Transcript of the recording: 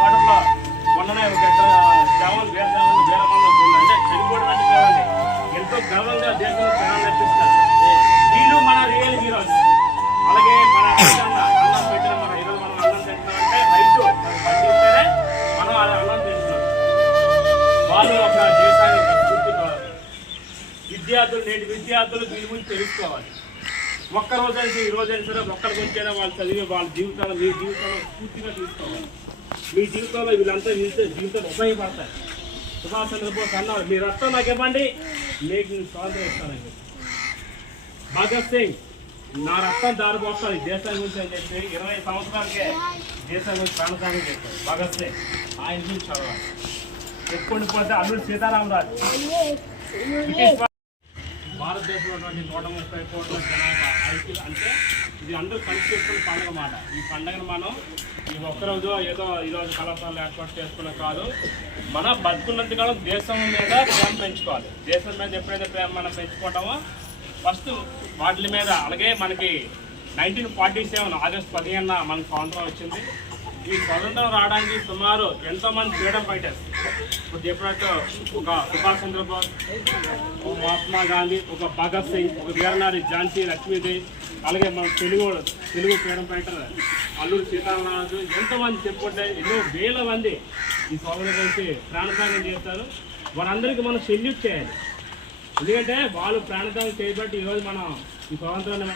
మంది మొన్ననే ఒక ఇద్దరు అంటే చనిపోవడం అంటే ఎంతో గర్వంగా దేశంలో ప్రాణాలు అర్పిస్తారు వీళ్ళు మన రియల్ హీరోస్ అలాగే మన అన్నం పెట్టిన మన ఈరోజు మనం అన్నం తింటున్నామంటే రైతు పండిస్తేనే మనం అన్నం తింటున్నాం. వాళ్ళు ఒక విద్యార్థులు నేటి విద్యార్థులు దీని గురించి తెలుసుకోవాలి. ఒక్క రోజైతే ఈ రోజైనా సరే ఒక్కరి గురించైనా వాళ్ళు చదివి వాళ్ళ జీవితాలు మీ జీవితంలో పూర్తిగా తీసుకోవాలి మీ జీవితంలో వీళ్ళంతా జీవిత జీవితం ఉపయోగపడతాయి. సుభాష్ చంద్రబోస్ అన్నారు మీ రక్తం నాకు ఇవ్వండి మీకు నేను స్వాతంత్రం ఇస్తానని భగత్ సింగ్ నా రక్తం దారిపోస్తాను ఈ దేశం గురించి అని చెప్పి ఇరవై సంవత్సరాలకే దేశం గురించి ప్రాణసాగం చెప్పారు భగత్ సింగ్. ఆయన గురించి చదవాలి. చెప్పుకుంటూ పోతే అల్లుడు సీతారామరాజు భారతదేశంలో నూట ముప్పై కోట్ల జనాభా ఐక్యులు అంటే ఇది అందరూ కలిసి చేసుకున్న పండుగ మాట. ఈ పండుగను మనం ఈ ఒక్కరోజు ఏదో ఈరోజు కళాశాలలు ఏర్పాటు చేసుకున్న కాదు మన బతుకున్నంత కాలం దేశం మీద ప్రేమ పెంచుకోవాలి. దేశం మీద ఎప్పుడైతే ప్రేమ మనం పెంచుకోవటమో ఫస్ట్ వాటి మీద అలాగే మనకి నైన్టీన్ ఫార్టీ సెవెన్ ఆగస్ట్ పదిహేనున మనకు స్వాతంత్రం వచ్చింది. ఈ స్వతంత్రం రావడానికి సుమారు ఎంతో మంది ఫ్రీడమ్ ఫైటర్స్. ఇప్పుడు చెప్పినట్టు ఒక సుభాష్ చంద్రబోస్ ఒక మహాత్మా గాంధీ ఒక భగత్ సింగ్ ఒక వీరనారి ఝాన్సీ లక్ష్మీదేవి అలాగే మన తెలుగు తెలుగు ఫ్రీడమ్ ఫైటర్ అల్లూరు సీతారామరాజు ఎంతమంది చెప్పుకుంటే ఎన్నో వేల మంది ఈ స్వాతంత్రం కలిసి ప్రాణత్యాగం చేస్తారు. వారందరికీ మనం సెల్యూట్ చేయాలి. ఎందుకంటే వాళ్ళు ప్రాణత్యాగం చేయబట్టి ఈరోజు మనం ఈ స్వాతంత్రాన్ని